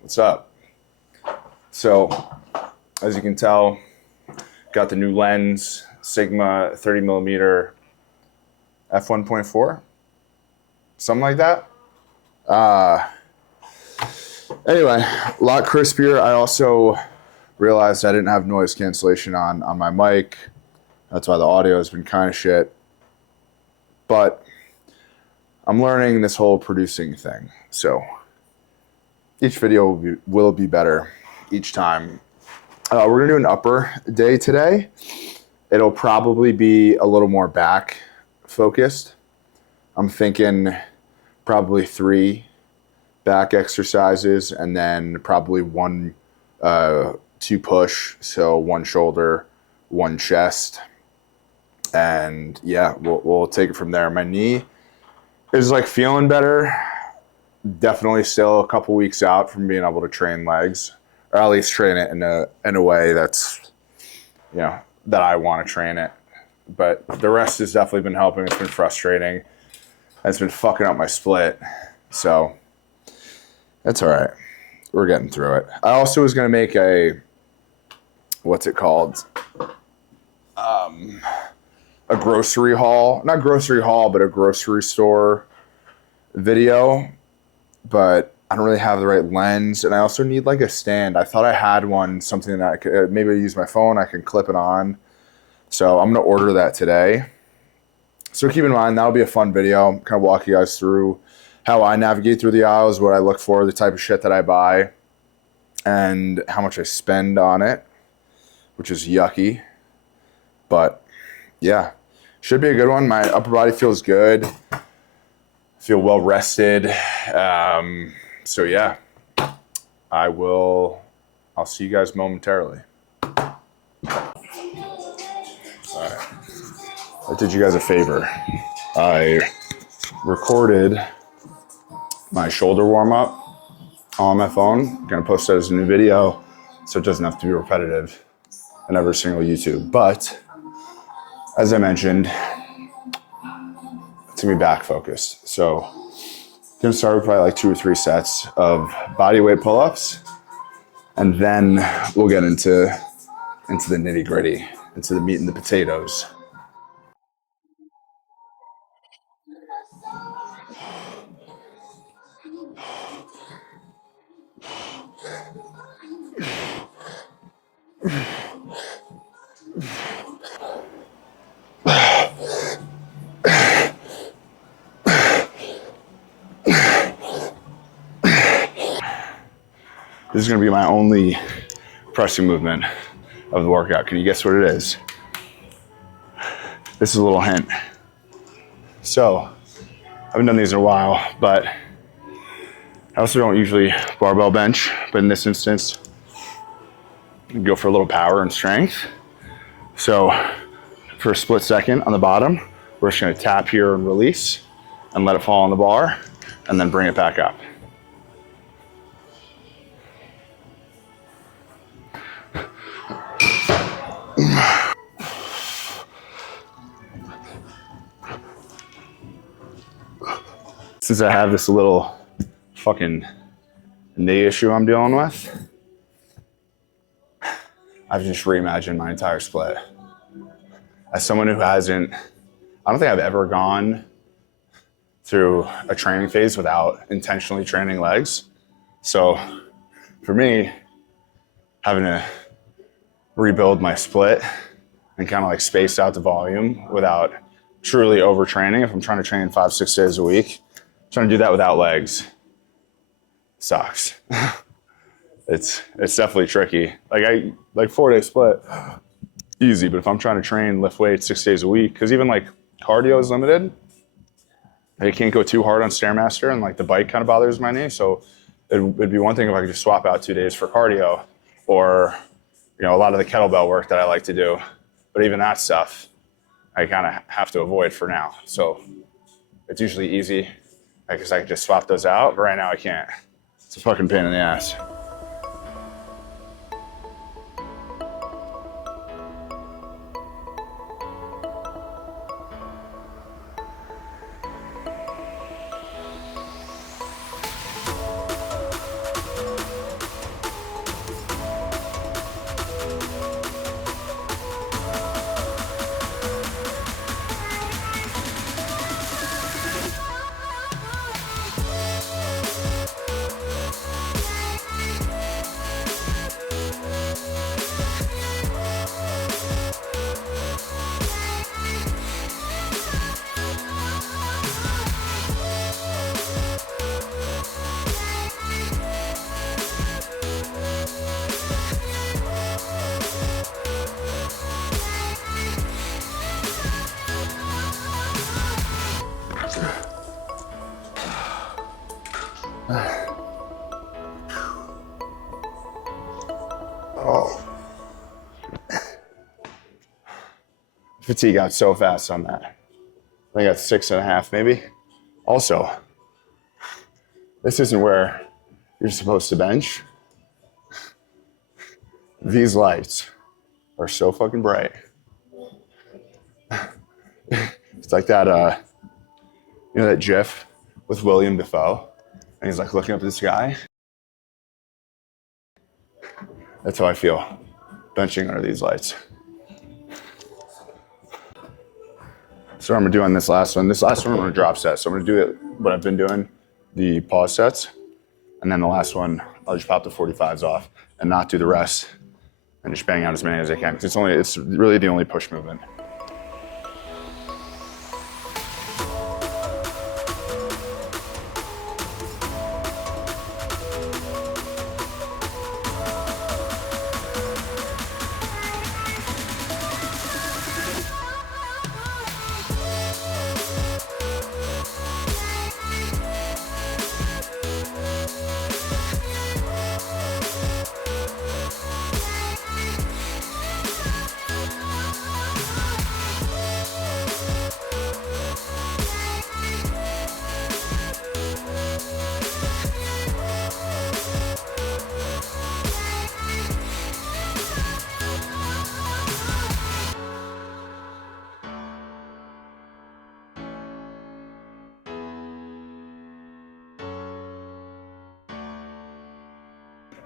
What's up? So, as you can tell, got the new lens, Sigma 30mm f1.4, something like that. Anyway, a lot crispier. I also realized I didn't have noise cancellation on my mic. That's why the audio has been kind of shit. But I'm learning this whole producing thing. So each video will be better each time. We're going to do an upper day today. It'll probably be a little more back focused. I'm thinking probably 3 back exercises and then probably 1 2 push. So 1 shoulder, 1 chest. And yeah, we'll take it from there. My knee is like feeling better. Definitely still a couple weeks out from being able to train legs, or at least train it in a way that's, you know, that I want to train it. But the rest has definitely been helping. It's been frustrating. It's been fucking up my split. So that's all right. We're getting through it. I also was going to make what's it called? A grocery haul. Not grocery haul, but a grocery store video. But I don't really have the right lens. And I also need like a stand. I thought I had one, something that I could maybe use my phone. I can clip it on. So I'm going to order that today. So keep in mind, that'll be a fun video. Kind of walk you guys through how I navigate through the aisles, what I look for, the type of shit that I buy, and how much I spend on it, which is yucky. But yeah, should be a good one. My upper body feels good. I feel well rested. So yeah, I'll see you guys momentarily. All right. I did you guys a favor. I recorded my shoulder warm up on my phone. I'm gonna post that as a new video so it doesn't have to be repetitive in every single YouTube. But as I mentioned, it's gonna be back focused. So I'm gonna start with probably like 2 or 3 sets of body weight pull-ups, and then we'll get into the nitty gritty, into the meat and the potatoes. This is gonna be my only pressing movement of the workout. Can you guess what it is? This is a little hint. So, I haven't done these in a while, but I also don't usually barbell bench, but in this instance, go for a little power and strength. So, for a split second on the bottom, we're just gonna tap here and release and let it fall on the bar and then bring it back up. Since I have this little fucking knee issue I'm dealing with, I've just reimagined my entire split. As someone who I don't think I've ever gone through a training phase without intentionally training legs. So for me, having to rebuild my split and kind of like space out the volume without truly overtraining, if I'm trying to train 5-6 days a week, trying to do that without legs sucks. It's definitely tricky. Like 4-day split, easy. But if I'm trying to train, lift weights 6 days a week, because even like cardio is limited. I can't go too hard on Stairmaster, and like the bike kind of bothers my knee. So it'd be one thing if I could just swap out 2 days for cardio, or a lot of the kettlebell work that I like to do. But even that stuff, I kind of have to avoid for now. So it's usually easy because I can just swap those out. But right now I can't. It's a fucking pain in the ass. Oh. Fatigue out so fast on that. I think that's 6.5 maybe. Also, this isn't where you're supposed to bench. These lights are so fucking bright. It's like that, you know that GIF with William Dafoe? And he's like looking up at the sky. That's how I feel benching under these lights. So I'm gonna do on this last one. This last one I'm gonna drop set. So I'm gonna do it what I've been doing, the pause sets. And then the last one, I'll just pop the 45s off and not do the rest and just bang out as many as I can. Because it's really the only push movement.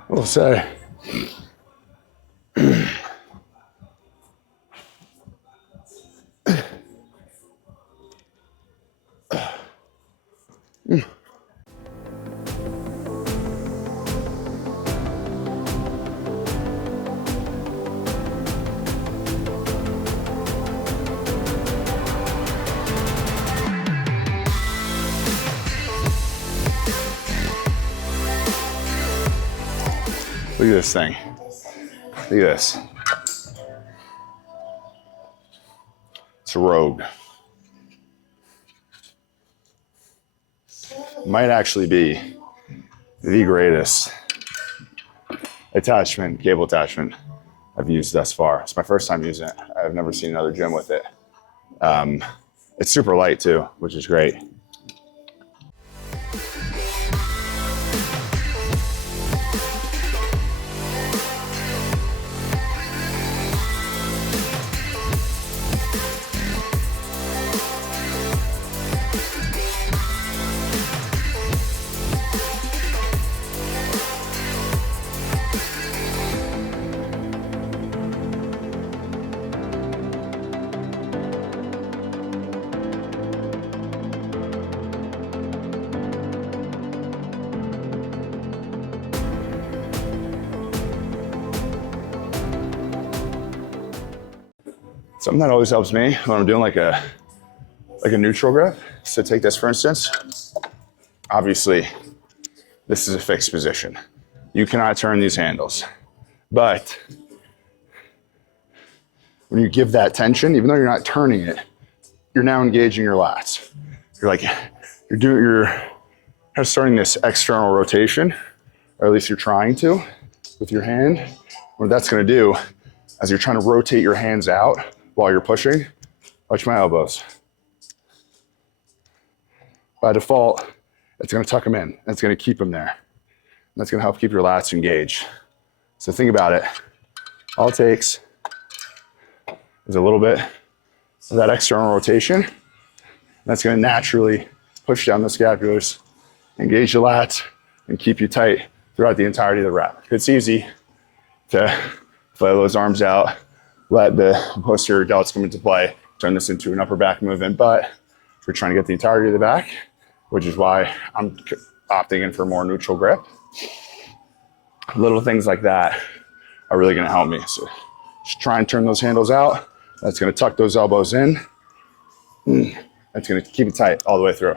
We'll say. Look at this thing. Look at this. It's a Rogue. Might actually be the greatest attachment, cable attachment I've used thus far. It's my first time using it. I've never seen another gym with it. It's super light too, which is great. Something that always helps me when I'm doing like a neutral grip. So take this for instance. Obviously, this is a fixed position. You cannot turn these handles. But when you give that tension, even though you're not turning it, you're now engaging your lats. You're kind of starting this external rotation, or at least you're trying to with your hand. What that's gonna do, as you're trying to rotate your hands out while you're pushing, watch my elbows. By default, it's gonna tuck them in. That's gonna keep them there. And that's gonna help keep your lats engaged. So think about it. All it takes is a little bit of that external rotation. That's gonna naturally push down the scapulars, engage the lats, and keep you tight throughout the entirety of the rep. It's easy to flail those arms out, let the posterior delts come into play, turn this into an upper back movement. But if you're trying to get the entirety of the back, which is why I'm opting in for more neutral grip, little things like that are really gonna help me. So just try and turn those handles out. That's gonna tuck those elbows in. That's gonna keep it tight all the way through.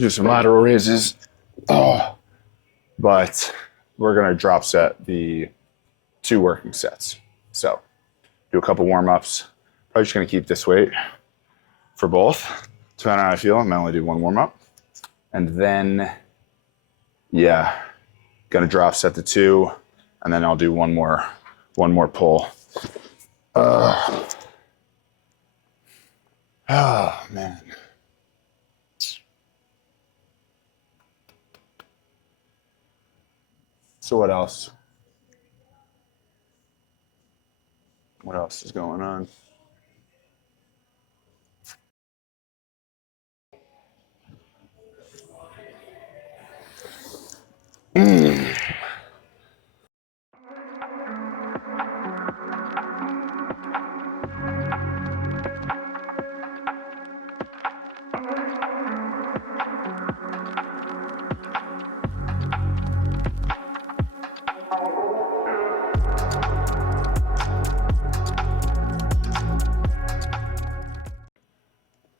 do some lateral raises. Oh, but we're gonna drop set the 2 working sets. So do a couple warm-ups. Probably just gonna keep this weight for both. Depending on how I feel, I might only do 1 warm-up. And then, yeah, gonna drop set the 2, and then I'll do one more pull. Oh man. So what else? What else is going on?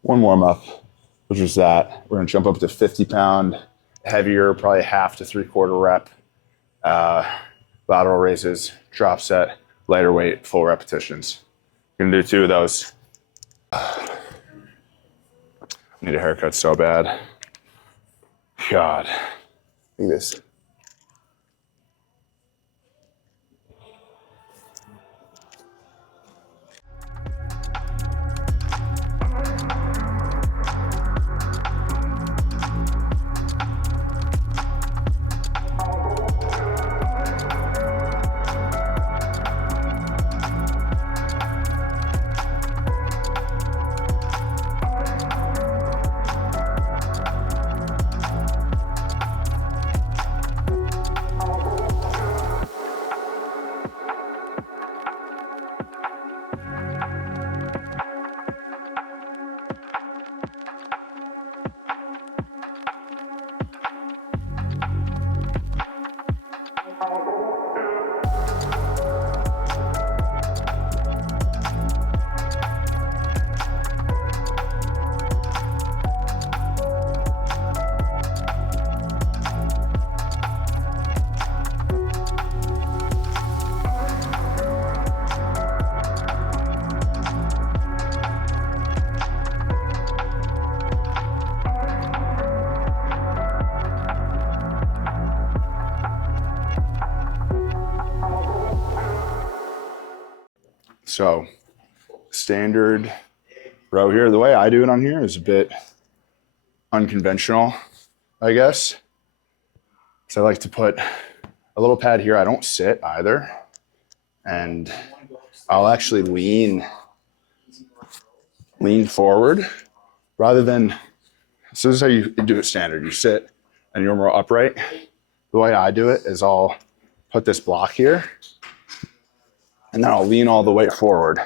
One warm up, which was that. We're gonna jump up to 50-pound, heavier, probably half to 3/4 rep, lateral raises, drop set, lighter weight, full repetitions. Gonna do 2 of those. Need a haircut so bad. God, look at this. So, standard row here. The way I do it on here is a bit unconventional, I guess. So I like to put a little pad here. I don't sit either. And I'll actually lean forward rather than, so this is how you do it standard. You sit and you're more upright. The way I do it is I'll put this block here and then I'll lean all the way forward.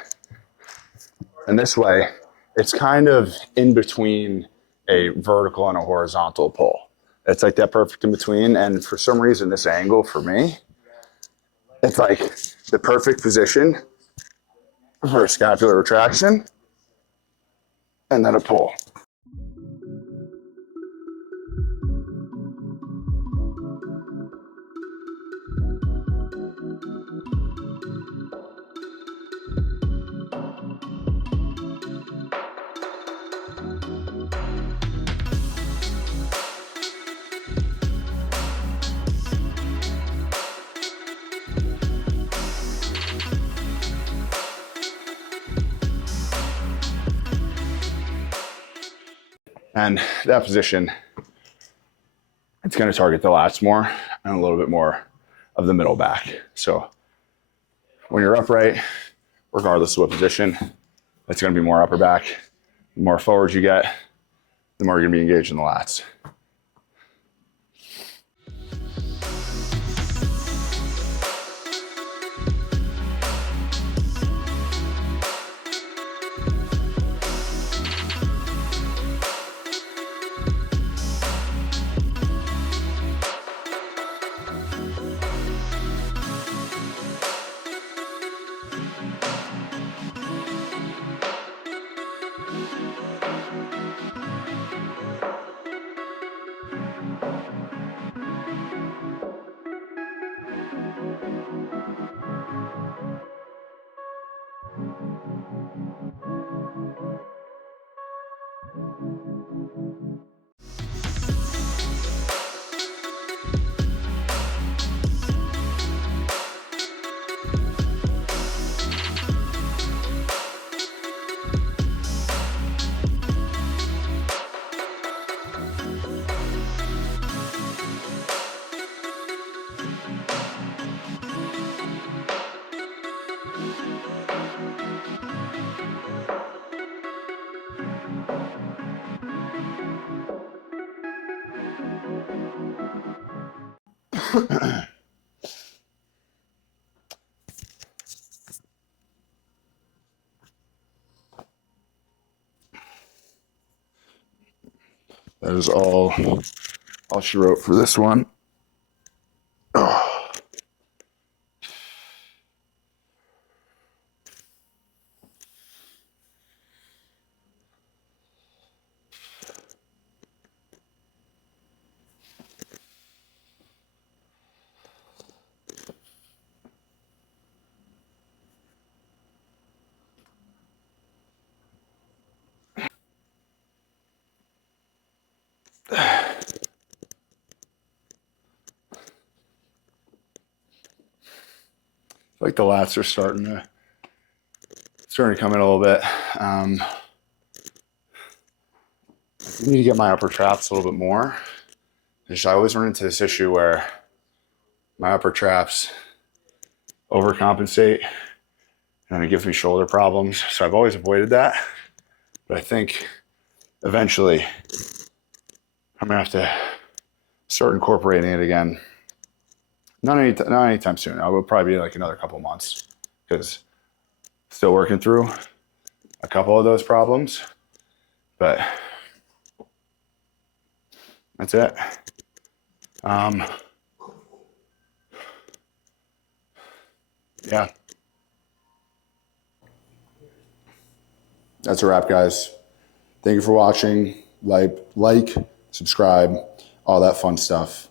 And this way, it's kind of in between a vertical and a horizontal pull. It's like that perfect in between. And for some reason, this angle for me, it's like the perfect position for a scapular retraction and then a pull. And that position, it's going to target the lats more and a little bit more of the middle back. So when you're upright, regardless of what position, it's going to be more upper back. The more forward you get, the more you're going to be engaged in the lats. That is all she wrote for this one. Like the lats are starting to come in a little bit. I need to get my upper traps a little bit more. I always run into this issue where my upper traps overcompensate and it gives me shoulder problems. So I've always avoided that. But I think eventually I'm gonna have to start incorporating it again. Not anytime soon. I will probably be like another couple months because still working through a couple of those problems. But that's it. Yeah. That's a wrap, guys. Thank you for watching. Like, subscribe, all that fun stuff.